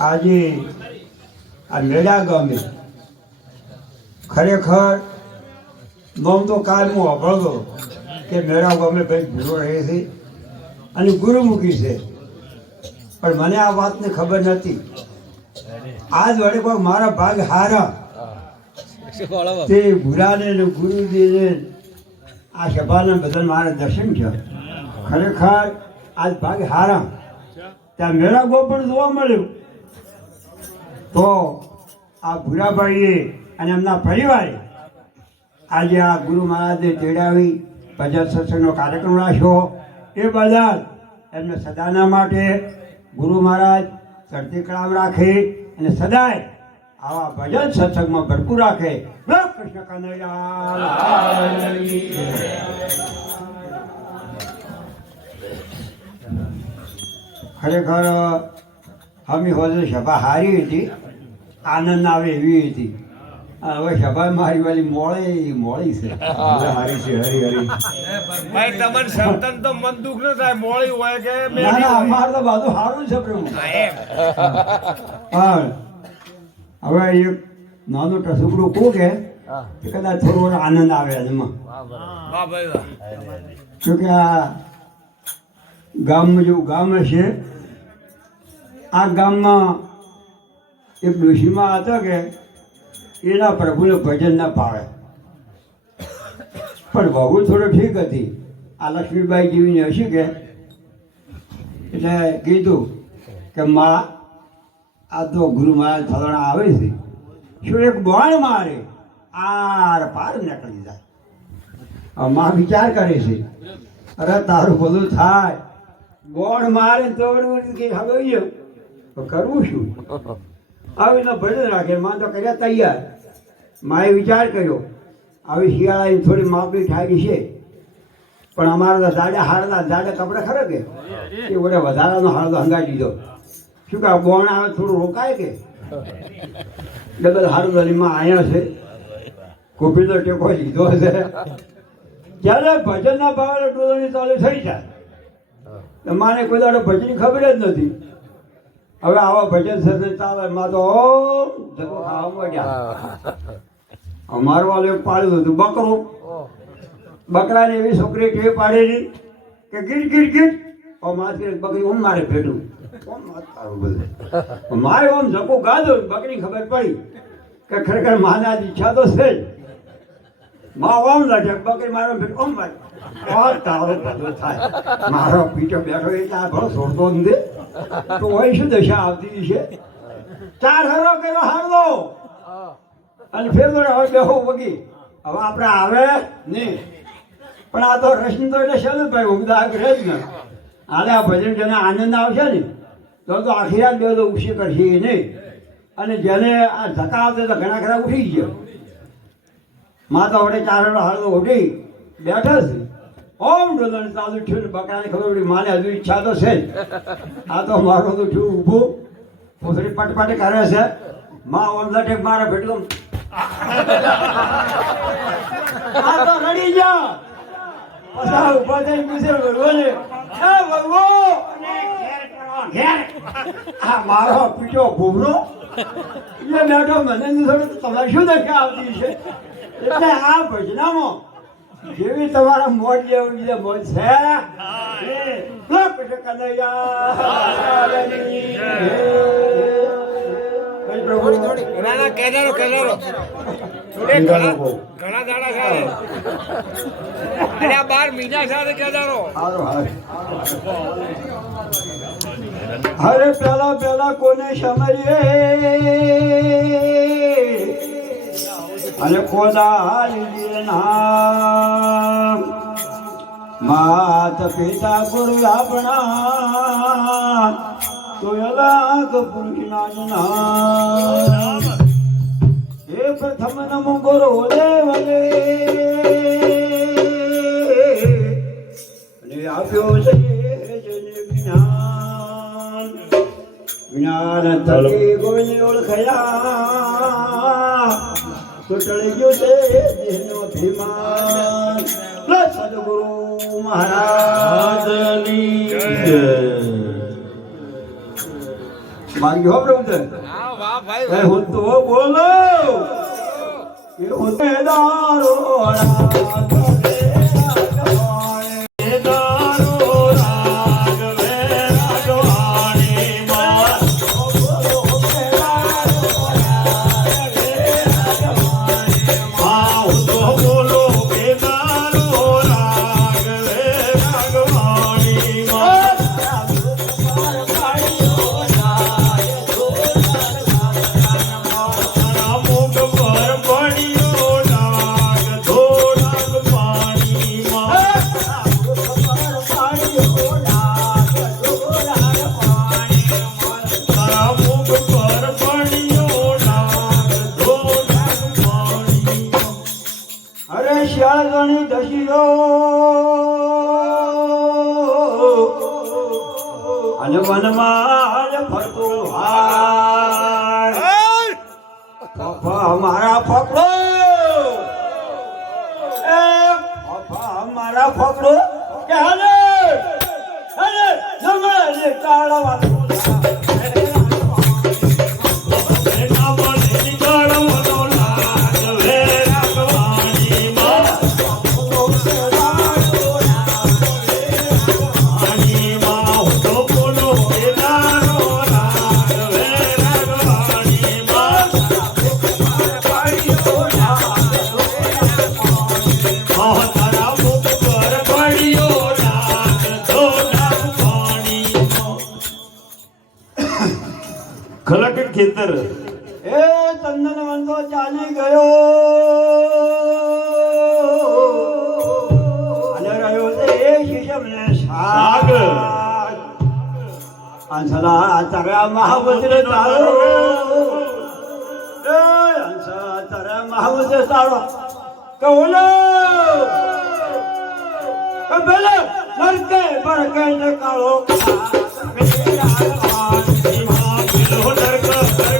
આજે આ મેળા ગામે ખરેખર નોમ તો કાલ હું વાપરતો કે મેળા ગામે ભાઈ ભૂલો રહે છે અને ગુરુમુખી છે. પણ મને આ વાતની ખબર નથી. આજ વડે કોઈ મારા ભાગ હારા. તે ભૂરાને ને ગુરુજીને આ સભાના બધા મારા દર્શન છે ખરેખર આજ ભાગ હારા ત્યાં મેળા ગોપણ જોવા મળ્યું. તો આ ભૂરાભાઈએ અને એમના પરિવારે આજે આ ગુરુ મહારાજને તેડાવી ભજન સત્સંગનો કાર્યક્રમ રાખ્યો. એ બદલ એમને સદાના માટે ગુરુ મહારાજ ચડતી કળામ રાખે અને સદાય આવા ભજન સત્સંગમાં ભરપૂર રાખે. કૃષ્ણ કનૈયા ખરેખર અમે હોજે સભા સારી હતી. આનંદ આવે એવી હતી. હવે સભા મારી વાળી મોળી મોળી છે. હારી છે હરી હરી. ભાઈ તમને સંતન તો મન દુઃખ ન થાય મોળી હોય કે ના ના અમાર તો બાજુ સારું છે પ્રભુ. હા, હવે એક નાનું ટસુકડું કહું કે કે કદાચ થોડો આનંદ આવે એમાં. વાહ ભાઈ વાહ. કે આ ગામમાં જેવું ગામ છે આ ગામમાં એક ડોશીમાં હતો કે એના પ્રભુને ભજન ના પાડે. પણ વહુ થોડો ઠીક હતી. આ લક્ષ્મીબાઈ જીવીને હશે કે? એટલે કીધું કે મા, આ તો ગુરુ મહારાજ થવાના આવે છે. શું એક બોણ મારે? આર પાર નીકળી જાય. માં વિચાર કરે છે, અરે તારું બધું થાય. ગોળ મારે તો હવે. તો કરવું શું? આવી રીતના ભજન રાખે માં તો કર્યા તૈયાર. માએ વિચાર કર્યો, આવી શિયાળાની થોડી માપણી થાય છે? પણ અમારા દાદા હાડના જાડા કપડા ખરા કે? એ વડે વધારાનો હાડો હંગાઈ દીધો. શું કે બોણ આવે થોડું રોકાય કે? ડબલ હાડું દલીમાં આવ્યા છે. કોપીનો ટેકો લીધો છે. જ્યારે ભજનના ભાવે ટોળણી ચાલુ થઈ જાય. માને કોઈ દાડો ભજનની ખબર જ નથી. હવે આવા ભજન સાથે ચાલે માં તો ધક્કો ખાવા માંડ્યા. અમારું વાલે પાડ્યું હતું બકરું. બકરાને એવી છોકરી કેવી પાડેલી કે ગીટ ગીટ ઓ માથે બકરી ઓમ મારે ભેટું ઓમ તારું બધું. મારે ઓમ ધક્કો ગાધો બકરી ખબર પડી કે ખરેખર માના ઈચ્છા તો છે જ. માં ઓમ બકરી મારો ભેટ ઓમ આ તારો બધું થાય. મારો પીછો બેઠો એટલે આ ભણો છોડતો નથી. તો શું દશા આવતી છે ચાર હરો કર્યો હારલો અને ફેર તો હવે બેહો વગી. હવે આપણે આવે નહીં. પણ આ તો રશ્મિ તો એટલે ને ભાઈ ઉગદા રહે જ ને. હાલે, આ ભજન જેને આનંદ આવશે ને, તો તો આખી રાત બે તો ઉછી કરશે નહીં. અને જેને આ ધક્કા આવશે તો ઘણા ખરા ઉઠી ગયા. માતા વડે ચાર હરો હારલો ઉઠી બેઠા છે. ઓમ ડોલન ચાલુ થયું બકરાને ખબર પડી માને હજુ ઈચ્છા તો છે આ તો મારો તો થયું ઊભું. પૂછડી પટપટ કરે છે. માં ઓમલા લટે, મારે ભેટલો. આ તો રડી જા પછા ઊભા થઈને પૂછે ભગવાને એ ભગવો ઘેર આ મારો પીટો ઘૂમરો એ બેઠો મને તમારે શું દેખા આવતી છે એટલે આ ભજનામાં જેવી તમારા મોજ જેવું બીજા મોજ છે? હરે પેલા પેલા કોને સમજે અને નામ માત પિતા ગુરુ આપણા તો અલાક પુરુષના નામ. હે પ્રથમ નમો ગુરુ દેવલે. અને આપ્યો છે જ્ઞાન. જ્ઞાન થકી અભિમાન સદગુરુ મહારાજની જય માંગ્યો બ્રહ્મચર ભાઈ હું તો બોલો. અને વનમાં ફરતો હાર ફફા મારા ફકડો એ ફફા મારા ફકડો કે હાલે? હાલે જમાને કાળવા. ખેતર એ ચંદન વંતો ચાલી ગયો. અને રહ્યો તે શીશમને સાગ. અંસલા તારા મહાવજ્ર તારો એ અંસલા તારા મહાવજ્ર તારો કહોલો કબલે નરકે બરકે ને કાળો. બોલો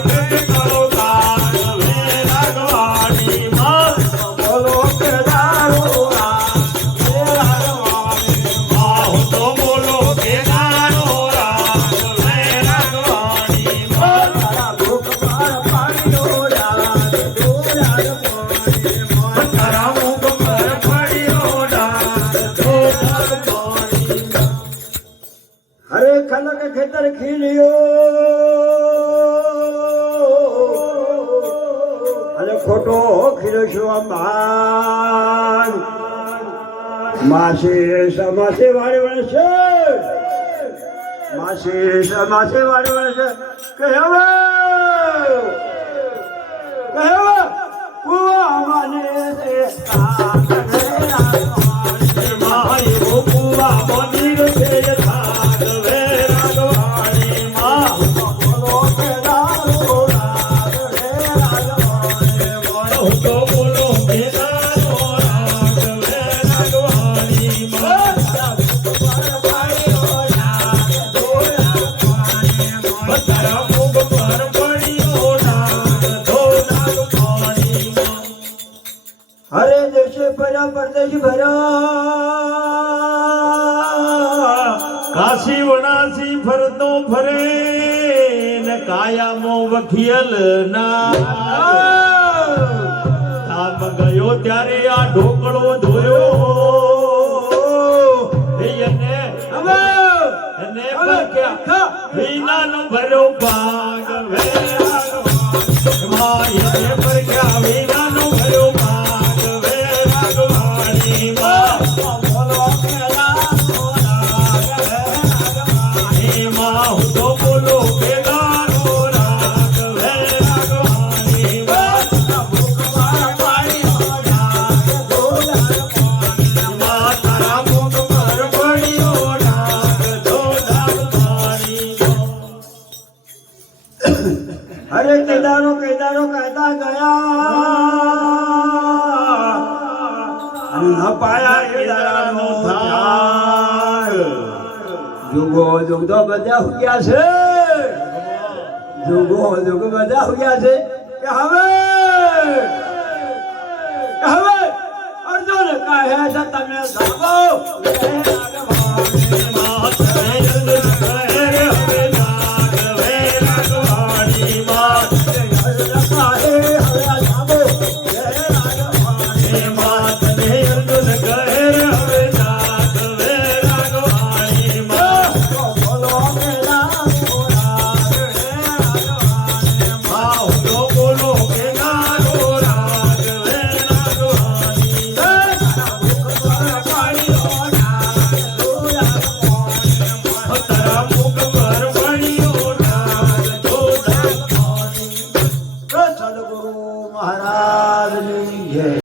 માસે સમાસે વાળે વળશે માસે સમાસે વાળે વળશે કે હવે કે હવે કુવા માને હરે દેશે ભર્યા પરદેશ ભર્યા કાશી વણાસી ફરતો ફરે ને કાયામો વખિયલ ના. આમ ગયો ત્યારે આ ઢોકળો ધોયો એને એને પરખ્યા. વિનાનો ભર્યો ભાગ વે રાગવાણી ન પાયા કેદારાનો થાળ જુગો જુગ તો બધા હુક્યા છે. જુગો જુગ બધા હુક્યા છે. કે હવે? હવે? અર્જુન કહે છે, તમે જાગો રાઘવા.